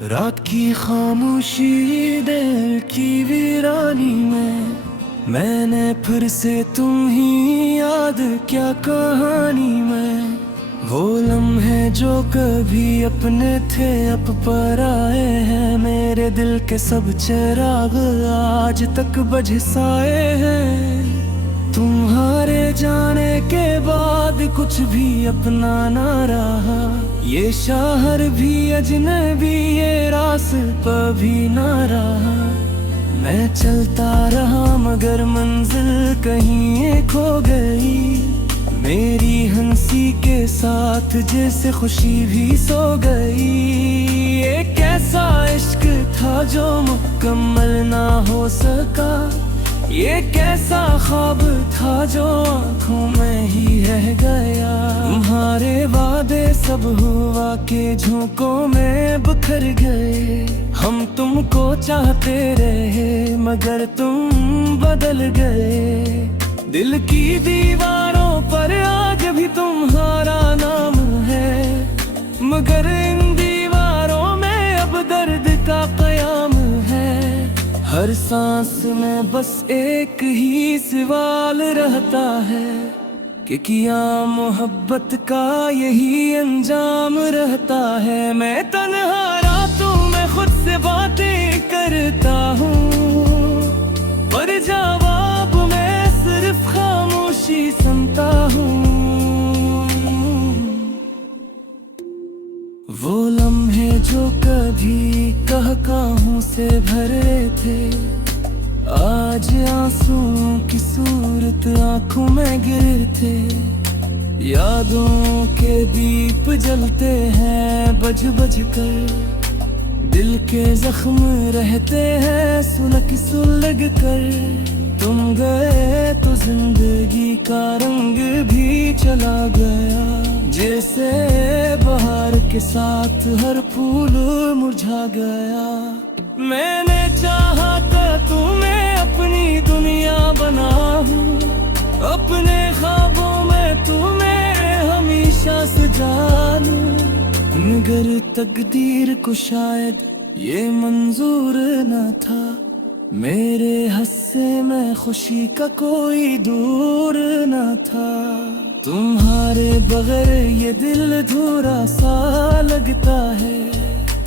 रात की खामोशी दिल की वीरानी में मैंने फिर से तुम ही याद क्या कहानी में। वो लम्हे जो कभी अपने थे अब पराए हैं, मेरे दिल के सब चिराग आज तक बुझाए हैं। तुम्हारे जाने के बाद कुछ भी अपना ना रहा, ये शहर भी अजनबी, ये रास्ता भी ना रहा। मैं चलता रहा मगर मंजिल कहीं खो गई, मेरी हंसी के साथ जैसे खुशी भी सो गई। ये कैसा इश्क था जो मुकम्मल ना हो सका, ये कैसा ख्वाब था जो आँखों में ही रह गया। तुम्हारे वादे सब हुआ के झोंकों में बिखर गए, हम तुमको चाहते रहे मगर तुम बदल गए। दिल की दीवारों पर आज भी तुम्हारा नाम है, मगर इन दीवारों में अब दर्द का क़याम है। हर सांस में बस एक ही सवाल रहता है कि किया मोहब्बत का यही अंजाम रहता है। मैं तन्हा रातों में खुद से बातें करता हूँ, पर जवाब मैं सिर्फ खामोशी सुनता हूँ। वो लम्हे जो कभी कहकाहों से भरे थे, आज आंसुओं की सूरत आंखों में गिरे थे। यादों के दीप जलते हैं बज बज कर, दिल के जख्म रहते हैं सुलग सुलग कर। तुम गए तो जिंदगी का रंग भी चला गया, जैसे बहार के साथ हर फूल मुरझा गया। मैंने चाहा था तुम्हें अपनी दुनिया बनाऊं, अपने ख्वाबों में तुम्हें हमेशा सजा लूं, मगर तकदीर को शायद ये मंजूर न था। मेरे हस्से में खुशी का कोई दूर न था। तुम्हारे बगैर ये दिल अधूरा सा लगता है,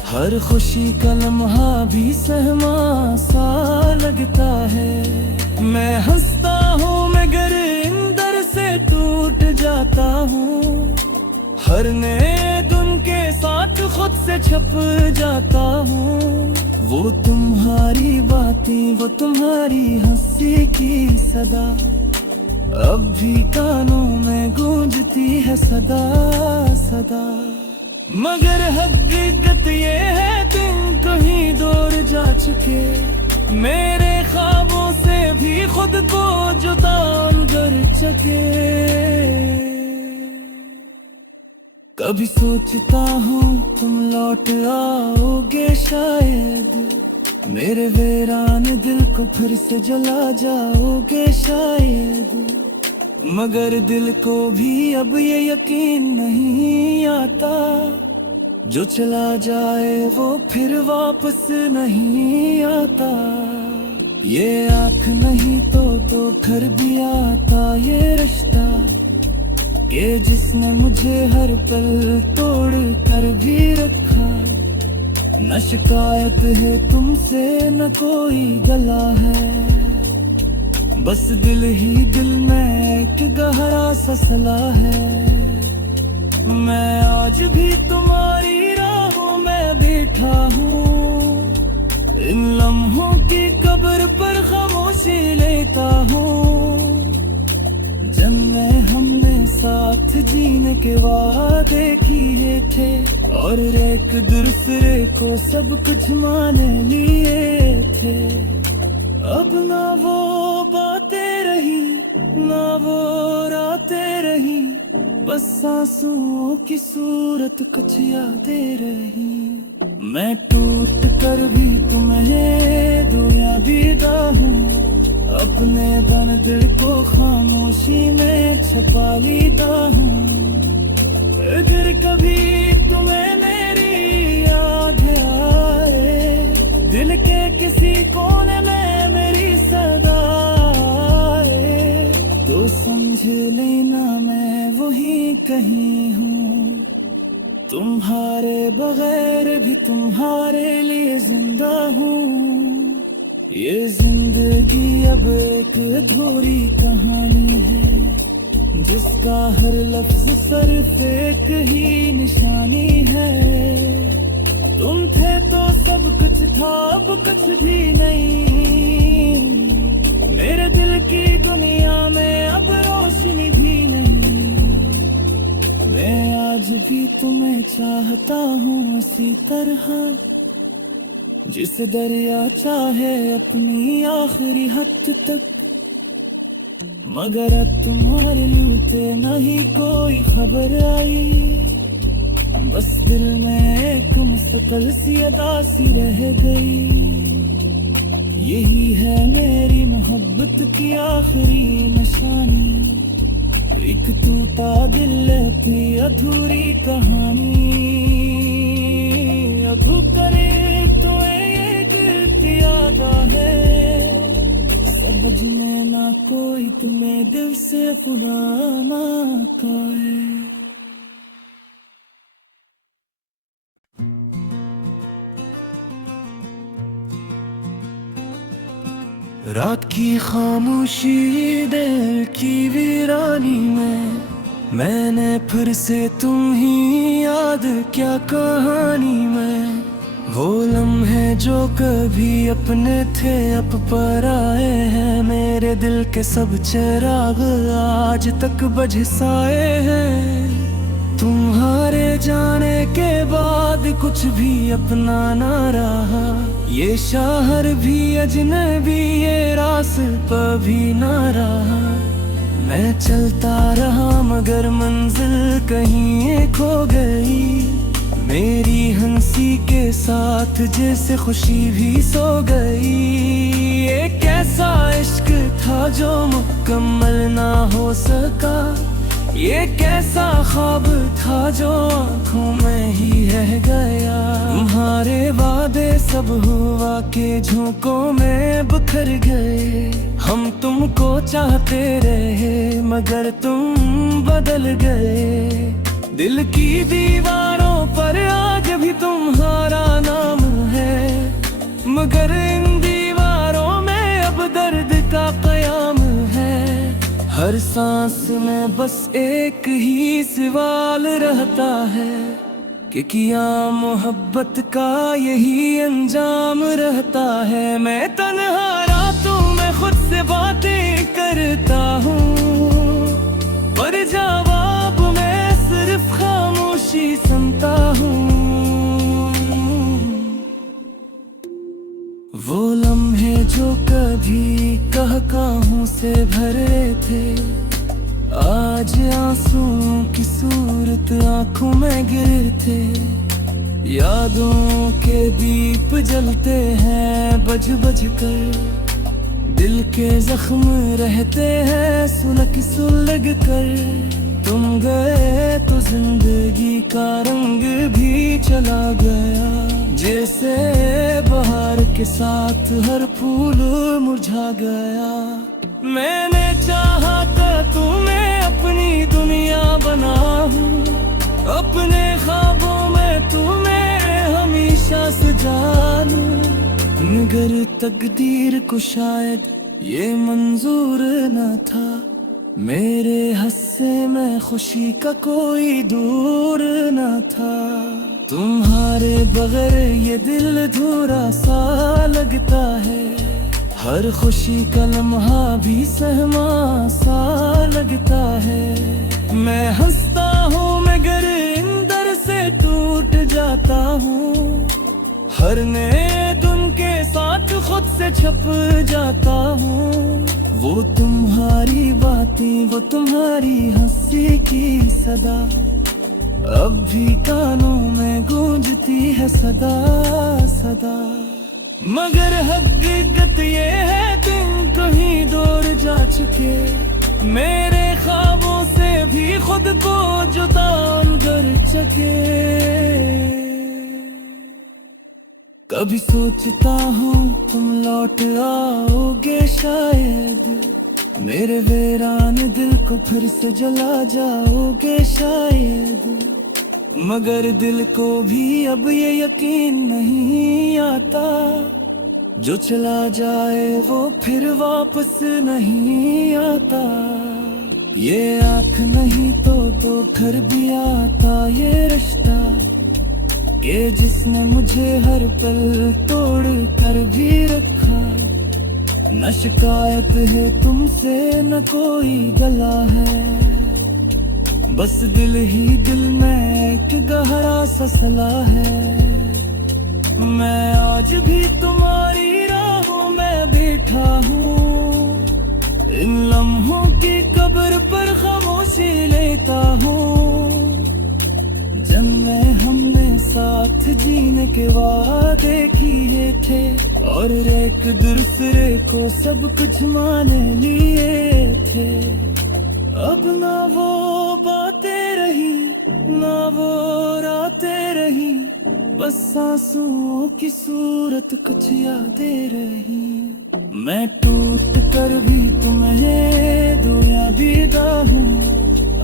हर खुशी का लम्हा भी सहमा सा लगता है। मैं हंसता हूँ मगर अंदर से टूट जाता हूँ, हर नए दिन के साथ खुद से छप जाता हूँ। वो तुम्हारी बातें, वो तुम्हारी हंसी की सदा अब भी कानों में गूंजती है सदा सदा। मगर हकीकत ये है तुम कहीं दूर जा चुके, मेरे ख्वाबों से भी खुद को जुदा कर सके। कभी सोचता हूँ तुम लौट आओगे शायद, मेरे वीरान दिल को फिर से जला जाओगे शायद। मगर दिल को भी अब ये यकीन नहीं आता, जो चला जाए वो फिर वापस नहीं आता। ये आँख नहीं तो घर भी आता ये रिश्ता, ये जिसने मुझे हर पल तोड़ कर भी रखा। न शिकायत है तुमसे न कोई गला है, बस दिल ही दिल में एक गहरा सा सला है। मैं आज भी तुम्हारी राहों में बैठा हूँ, इन लम्हों की कब्र पर खामोशी लेता हूँ। जन्मे हमने साथ जीने के वादे किए थे, और एक दूसरे को सब कुछ मान लिए थे। अब ना वो बातें रही ना वो रातें रही, बस आंसुओं की सूरत कुछ यादें रही। मैं टूट कर भी तुम्हें दुआ दीदा हूँ, अपने दर्द को खामोशी में छुपा लेता हूँ। अगर कभी तुम्हें मेरी याद आ ही कहीं हूँ, तुम्हारे बगैर भी तुम्हारे लिए जिंदा हूँ। ये जिंदगी अब एक अधूरी कहानी है, जिसका हर लफ्ज सिर्फ एक ही निशानी है। तुम थे तो सब कुछ था, अब कुछ भी नहीं। मेरे दिल की दुनिया में अब रोशनी भी नहीं। मैं आज भी तुम्हें चाहता हूँ उसी तरह, जिस दरिया चाहे अपनी आखिरी हद तक। मगर अब तुम्हारे लूटे नहीं कोई खबर आई, बस दिल में एक मुस्तकिल सी अदा सी रह गई। यही है मेरी मोहब्बत की आखिरी निशानी, एक टूटा दिल की अधूरी कहानी। अब करे तो ये गिरती यादा है, समझ में ना कोई तुम्हें दिल से पुराना कहे। रात की खामोशी दिल की वीरानी में, मैंने फिर से तुम ही याद क्या कहानी में। वो लम्हे जो कभी अपने थे अब पराए हैं, मेरे दिल के सब चिराग आज तक बुझाए हैं। तुम्हारे जाने के बाद कुछ भी अपना ना रहा, ये शहर भी अजनबी, ये रास्ता भी ना रहा। मैं चलता रहा मगर मंजिल कहीं खो गई, मेरी हंसी के साथ जैसे खुशी भी सो गई। ये कैसा इश्क था जो मुकम्मल ना हो सका, ये कैसा ख्वाब था जो आँखों में ही रह गया। तुम्हारे वादे सब हुआ के झोंकों में बिखर गए। हम तुमको चाहते रहे मगर तुम बदल गए। दिल की दीवारों पर आज भी तुम्हारा नाम है, मगर इन दीवारों में अब दर्द का क़याम है। हर सांस में बस एक ही सवाल रहता है कि क्या मोहब्बत का यही अंजाम रहता है। मैं तन्हा रातों में खुद से बातें करता हूँ, पर जवाब मैं सिर्फ खामोशी सुनता हूँ। वो लम्हे जो कभी कहकाहों से भरे थे, आज आंसुओं की सूरत आंखों में गिरे थे। यादों के दीप जलते हैं बज बज कर, दिल के जख्म रहते हैं सुलग सुलग कर। तुम गए तो जिंदगी का रंग भी चला गया, जैसे बहार के साथ हर फूल मुरझा गया। मैंने चाहा था तुम्हें अपनी दुनिया बनाऊं, अपने ख्वाबों में तुम्हें हमेशा सजा लूं, मगर तकदीर को शायद ये मंजूर न था। मेरे हस्से में खुशी का कोई दूर न था। तुम्हारे बगैर ये दिल अधूरा सा लगता है, हर खुशी का लम्हा भी सहमा सा लगता है। मैं हंसता हूँ मगर अंदर से टूट जाता हूँ, हर नए दिन के साथ खुद से छप जाता हूँ। वो तुम्हारी बातें, वो तुम्हारी हंसी की सदा अब भी कानों में गूंजती है सदा सदा। मगर हकीकत ये है तुम कहीं दूर जा चुके, मेरे ख्वाबों से भी खुद को जुदा कर सके। कभी सोचता हूँ तुम लौट आओगे शायद, मेरे वीरान दिल को फिर से जला जाओगे शायद, मगर दिल को भी अब ये यकीन नहीं आता, जो चला जाए वो फिर वापस नहीं आता। ये आँख नहीं तो घर भी आता ये रिश्ता, कि जिसने मुझे हर पल तोड़ कर भी रखा। न शिकायत है तुमसे न कोई गला है, बस दिल ही दिल में एक गहरा सा सला है। मैं आज भी तुम्हारी राहों में बैठा हूँ, इन लम्हों की कब्र पर खामोशी लेता हूँ। जन्मे हमने साथ जीने के वादे किए थे, और एक दूसरे को सब कुछ मान लिए थे। अब ना वो बातें रही ना वो रातें रही, बस सांसों की सूरत कुछ यादें रही। मैं टूट कर भी तुम्हें दुआ दीदा हूँ,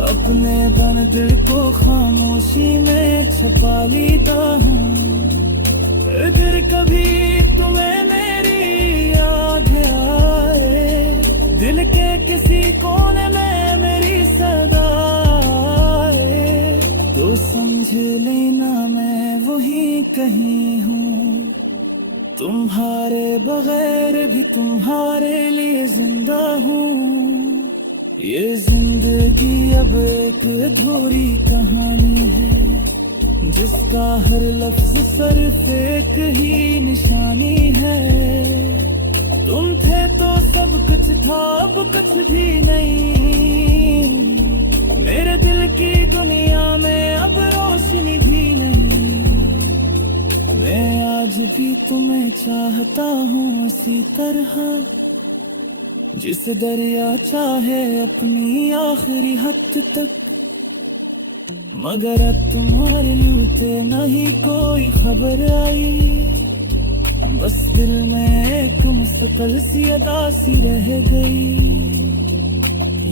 अपने बन दिल को खामोशी में छुपा लेता हूँ। अगर कभी तुम्हें मेरी याद आए, दिल के किसी कोने में मेरी सदा आए, तो समझ लेना मैं वही कहीं हूँ। तुम्हारे बगैर भी तुम्हारे लिए जिंदा हूँ। ये जिंदगी अब एक अधूरी कहानी है, जिसका हर लफ्ज सिर्फ एक ही निशानी है। तुम थे तो सब कुछ था, अब कुछ भी नहीं। मेरे दिल की दुनिया में अब रोशनी भी नहीं। मैं आज भी तुम्हें चाहता हूँ उसी तरह, जिस दरिया चाहे अपनी आखिरी हद तक। मगर अब तुम्हारे लू पे नहीं कोई खबर आई, बस दिल में एक मुस्तकिल सी अदा सी रह गई।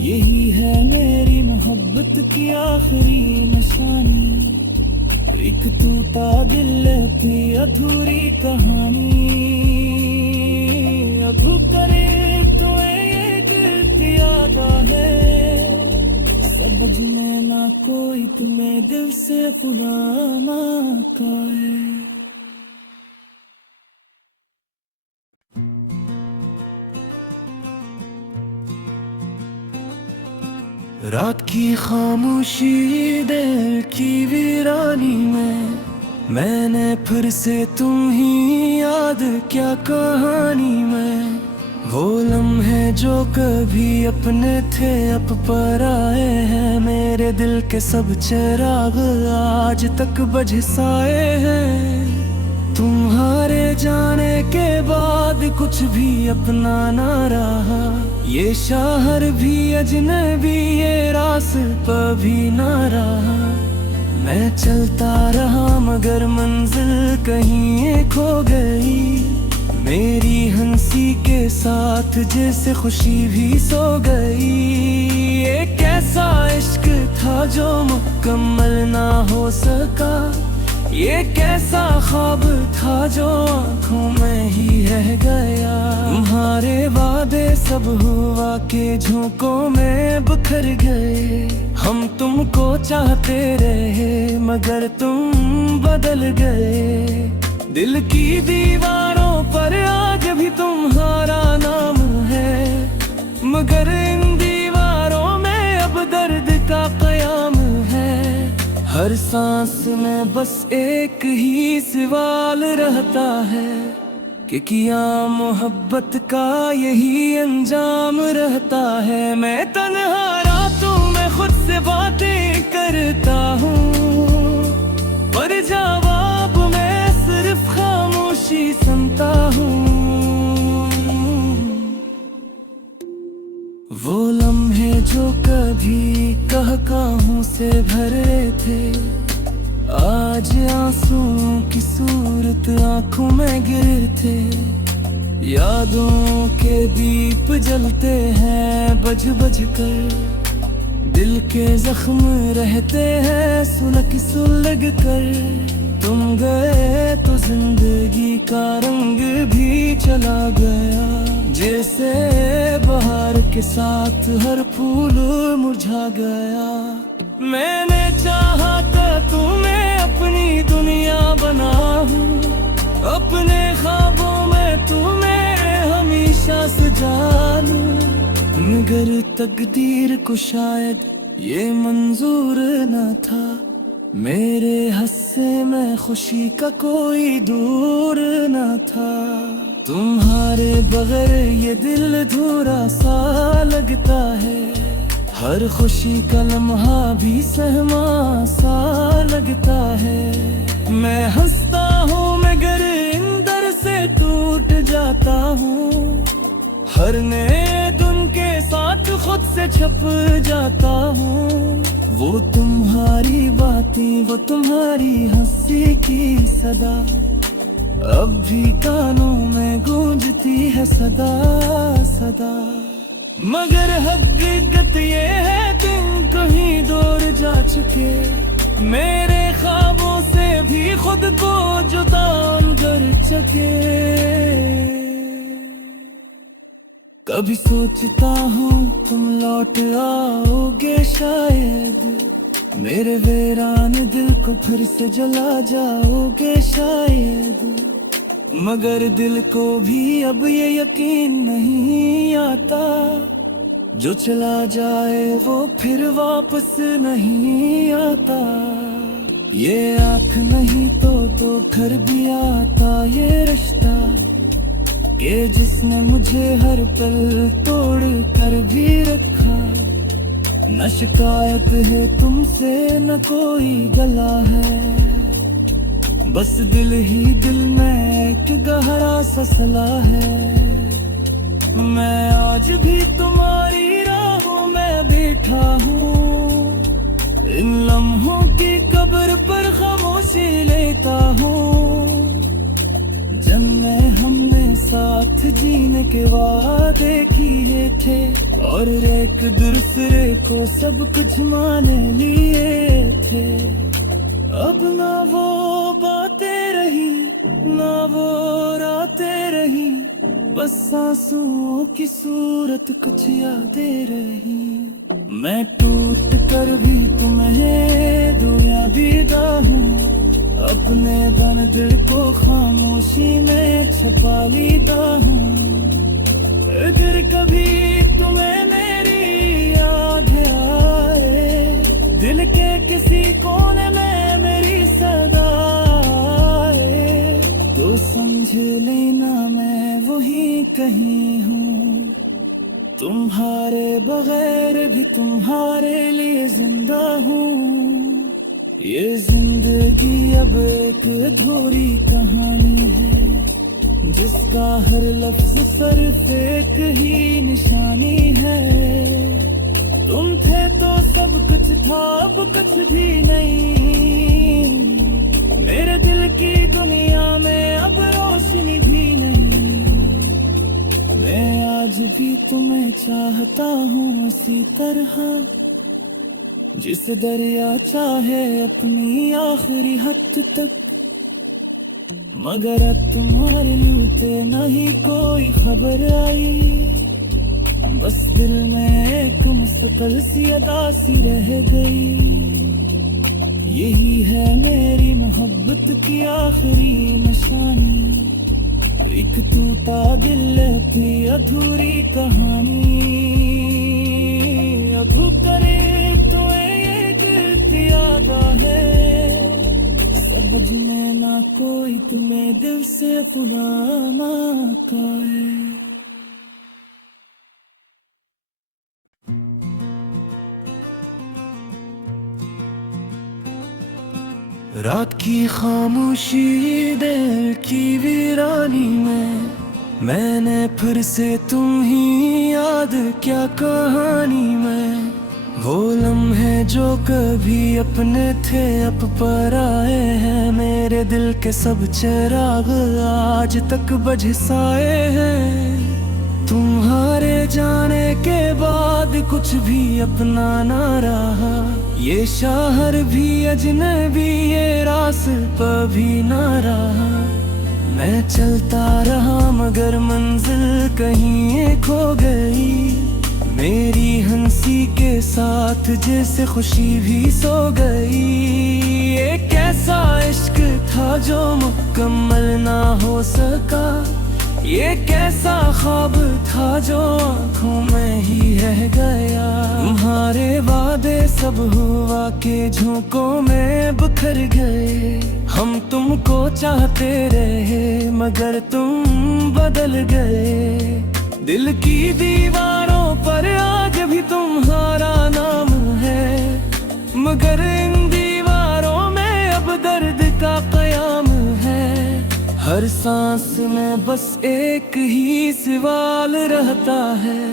यही है मेरी मोहब्बत की आखिरी निशानी, एक टूटा दिल की अधूरी कहानी। अब करे तो एक यादा है, समझ में ना कोई तुम्हें दिल से पुराना पाए। रात की खामोशी दिल की वीरानी में, मैंने फिर से तुम ही याद क्या कहानी में। वो लम्हे जो कभी अपने थे अब पराए हैं, मेरे दिल के सब चिराग आज तक बुझाए हैं। तुम्हारे जाने के बाद कुछ भी अपना ना रहा, ये शहर भी अजनबी ये रास्ता भी ना रहा। मैं चलता रहा मगर मंजिल कहीं एक खो गई, मेरी हंसी के साथ जैसे खुशी भी सो गई। ये कैसा इश्क था जो मुकम्मल ना हो सका, ये कैसा ख्वाब था जो आँखों में ही रह गया। तुम्हारे वादे सब हुआ के झोंकों में बिखर गए। हम तुमको चाहते रहे मगर तुम बदल गए। दिल की दीवारों पर आज भी तुम्हारा नाम है, मगर इन दीवारों में अब दर्द का क़याम है। हर सांस में बस एक ही सवाल रहता है कि किया मोहब्बत का यही अंजाम रहता है। मैं तन्हा रातों में खुद से बातें करता हूँ, पर जवाब मैं सिर्फ खामोशी सुनता हूँ। वो लम्हे जो कभी कहकाहों से भरे थे, आज आंसुओं की सूरत आंखों में गिरे थे। यादों के दीप जलते हैं बज बज कर, दिल के जख्म रहते हैं सुलग सुलग कर। तुम गए तो जिंदगी का रंग भी चला गया, जैसे बहार के साथ हर फूल मुरझा गया। मैंने चाहा था तुम्हें अपनी दुनिया बनाऊं, अपने ख्वाबों में तुम्हें हमेशा सजा लूं, मगर तकदीर को शायद ये मंजूर न था। मेरे हस्से में खुशी का कोई दूर न था। तुम्हारे बगैर ये दिल अधूरा सा लगता है, हर खुशी का लम्हा भी सहमा सा लगता है। मैं हंसता हूँ मगर अंदर से टूट जाता हूँ, हर नए दिन के साथ खुद से छप जाता हूँ। वो तुम्हारी बातें, वो तुम्हारी हंसी की सदा अब भी कानों में गूंजती है सदा सदा। मगर हकीकत ये है तुम कहीं दूर जा चुके, मेरे ख्वाबों से भी खुद को जुदा कर चुके। कभी सोचता हूँ तुम लौट आओगे शायद, मेरे वीरान दिल को फिर से जला जाओगे शायद। मगर दिल को भी अब ये यकीन नहीं आता, जो चला जाए वो फिर वापस नहीं आता। ये आँख नहीं तो घर भी आता ये रिश्ता, कि जिसने मुझे हर पल तोड़ कर भी रखा। न शिकायत है तुमसे न कोई गला है, बस दिल ही दिल में एक गहरा सा सला है। मैं आज भी तुम्हारी राहों में बैठा हूँ, इन लम्हों की कब्र पर खामोशी लेता हूँ। जन्मे हमने साथ जीने के वादे किए थे, और एक दूसरे को सब कुछ मान लिए थे। अब ना वो बातें रही ना वो रातें रही, बस आंसुओं की सूरत कुछ यादें रही। मैं टूट कर भी तुम्हें दुआ दीदा हूँ, अपने बन दिल को खामोशी में छुपा लेता हूँ। अगर कभी तुम्हें मेरी याद आए, दिल के किसी कोने में मेरी सदा आए, तो समझ लेना मैं वही कहीं हूँ। तुम्हारे बगैर भी तुम्हारे लिए जिंदा हूँ। ये जिंदगी अब एक अधूरी कहानी है, जिसका हर लफ्ज सिर्फ एक ही निशानी है। तुम थे तो सब कुछ था, अब कुछ भी नहीं। मेरे दिल की दुनिया में अब रोशनी भी नहीं। मैं आज भी तुम्हें चाहता हूँ उसी तरह, जिस दरिया चाहे अपनी आखिरी हद तक। मगर अब तुम्हारे लू पे नहीं कोई खबर आई, बस दिल में एक मुस्तकिल सी अदा सी रह गई। यही है मेरी मोहब्बत की आखिरी निशानी, एक टूटा दिल की अधूरी कहानी। अब करे तो यादा है, समझ में ना कोई तुम्हें दिल से पुराना है। रात की खामोशी दिल की वीरानी में, मैंने फिर से तुम ही याद क्या कहानी में। वो लम्हे जो कभी अपने थे अब पर आए हैं, मेरे दिल के सब चिराग आज तक बझसाए हैं। तुम्हारे जाने के बाद कुछ भी अपना ना रहा, ये शहर भी अजनबी, ये रास्ता भी ना रहा। मैं चलता रहा मगर मंजिल कहीं ये खो गई, मेरी हंसी के साथ जैसे खुशी भी सो गई। ये कैसा इश्क था जो मुकम्मल ना हो सका, ये कैसा ख्वाब था जो आँखों में ही रह गया। तुम्हारे वादे सब हुआ के झोंकों में बिखर गए, हम तुमको चाहते रहे मगर तुम बदल गए। दिल की दीवारों पर आज भी तुम्हारा नाम है, मगर इन दीवारों में अब दर्द का कयाम है। हर सांस में बस एक ही सवाल रहता है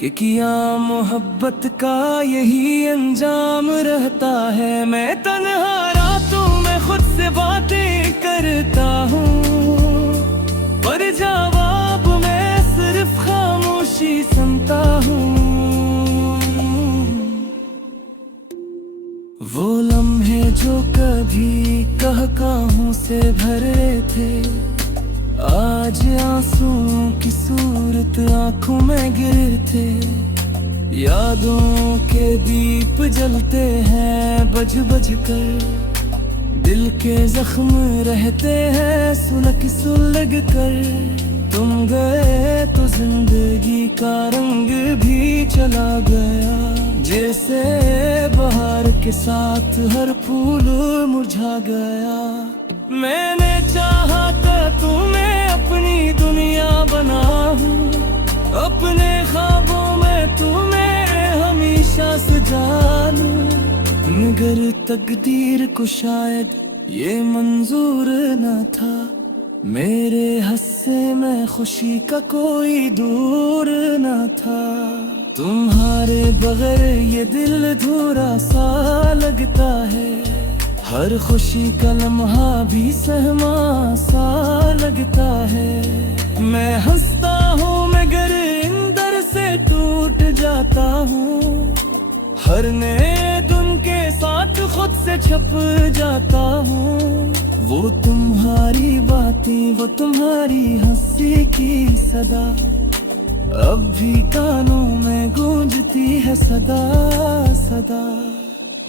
कि किया मोहब्बत का यही अंजाम रहता है। मैं तन्हा रातों में खुद से बातें करता हूँ, पर जवाब मैं सिर्फ खामोशी सुनता हूँ। वो लम्हे जो कभी कहकाहों से भरे थे, आज आंसुओं की सूरत आंखों में गिरे थे। यादों के दीप जलते हैं बज बज कर, दिल के जख्म रहते हैं सुलग सुलग कर। तुम गए तो जिंदगी का रंग भी चला गया, जैसे बहार के साथ हर फूल मुरझा गया। मैंने चाहा था तुम्हें अपनी दुनिया बनाऊं, अपने ख्वाबों में तुम्हें हमेशा सजा लूं, मगर तकदीर को शायद ये मंजूर न था। मेरे हस्से में खुशी का कोई दूर न था। तुम्हारे बगैर ये दिल अधूरा सा लगता है, हर खुशी का लम्हा भी सहमा सा लगता है। मैं हंसता हूँ मगर अंदर से टूट जाता हूँ, हर नए दिन के साथ खुद से छप जाता हूँ। वो तुम्हारी बातें, वो तुम्हारी हंसी की सदा अब भी कानों में गूंजती है सदा सदा।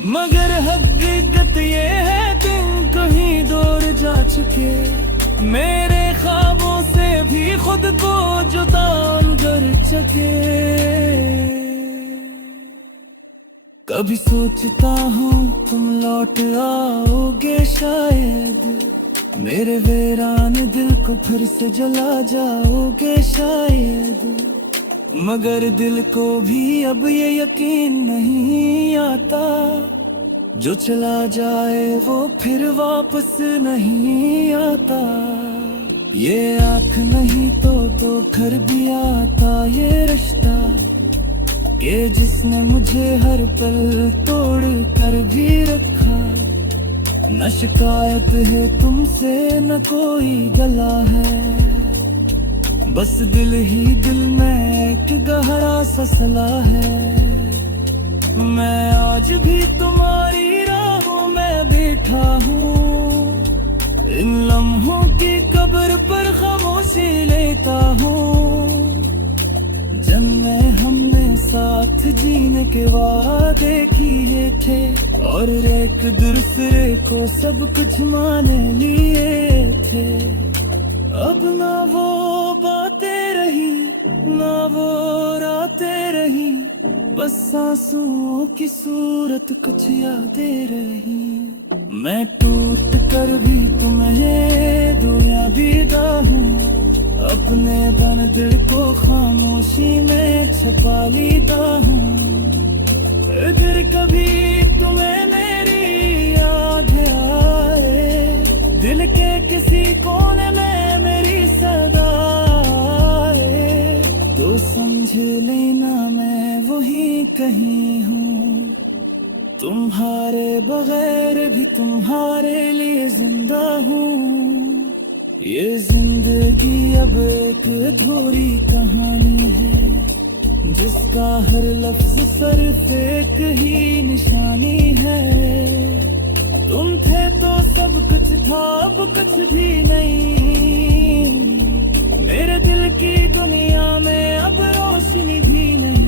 मगर हकीकत ये है तुम कहीं दूर जा चुके, मेरे ख्वाबों से भी खुद को जुदा कर सके। कभी सोचता हूँ तुम लौट आओगे शायद, मेरे वीरान दिल को फिर से जला जाओगे शायद। मगर दिल को भी अब ये यकीन नहीं आता, जो चला जाए वो फिर वापस नहीं आता। ये आँख नहीं तो घर भी आता ये रिश्ता, कि जिसने मुझे हर पल तोड़ कर भी रखा। न शिकायत है तुमसे न कोई गला है, बस दिल ही दिल में एक गहरा सा सला है। मैं आज भी तुम्हारी राहों में बैठा हूँ, इन लम्हों की कब्र पर खामोशी लेता हूँ। जन्मे हमने साथ जीने के वादे किए थे, और एक दूसरे को सब कुछ मान लिए थे। अब ना वो बातें रही ना वो रातें रही, बस आंसुओं की सूरत कुछ यादें रही। मैं टूट कर भी तुम्हें दुआ भी गाहूं, अपने बन दिल को खामोशी में छुपा लेता हूँ। अगर कभी तुम्हें मेरी याद आए, दिल के किसी कोने में मेरी सदा आए, तो समझ लेना मैं वही कहीं हूँ। तुम्हारे बगैर भी तुम्हारे लिए जिंदा हूँ। ये जिंदगी अब एक अधूरी कहानी है, जिसका हर लफ्ज सिर्फ एक ही निशानी है। तुम थे तो सब कुछ था, अब कुछ भी नहीं। मेरे दिल की दुनिया में अब रोशनी भी नहीं।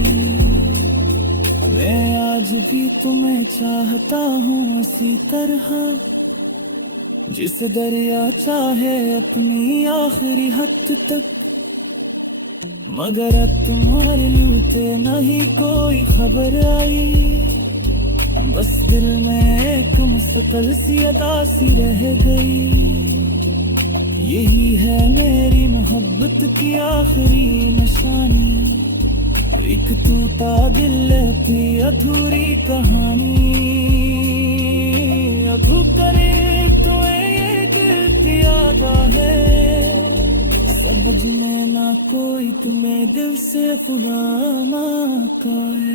मैं आज भी तुम्हें चाहता हूँ इसी तरह, जिस दरिया चाहे अपनी आखिरी हद तक। मगर अब तुम्हारे लूटे नहीं कोई खबर आई, बस दिल में एक मुस्तकिल सी अदा सी रह गई। यही है मेरी मोहब्बत की आखिरी निशानी, एक टूटा दिल की अधूरी कहानी। अब करे तो ये दिल की यादा है, समझ में ना कोई तुम्हें दिल से भुलाना का है।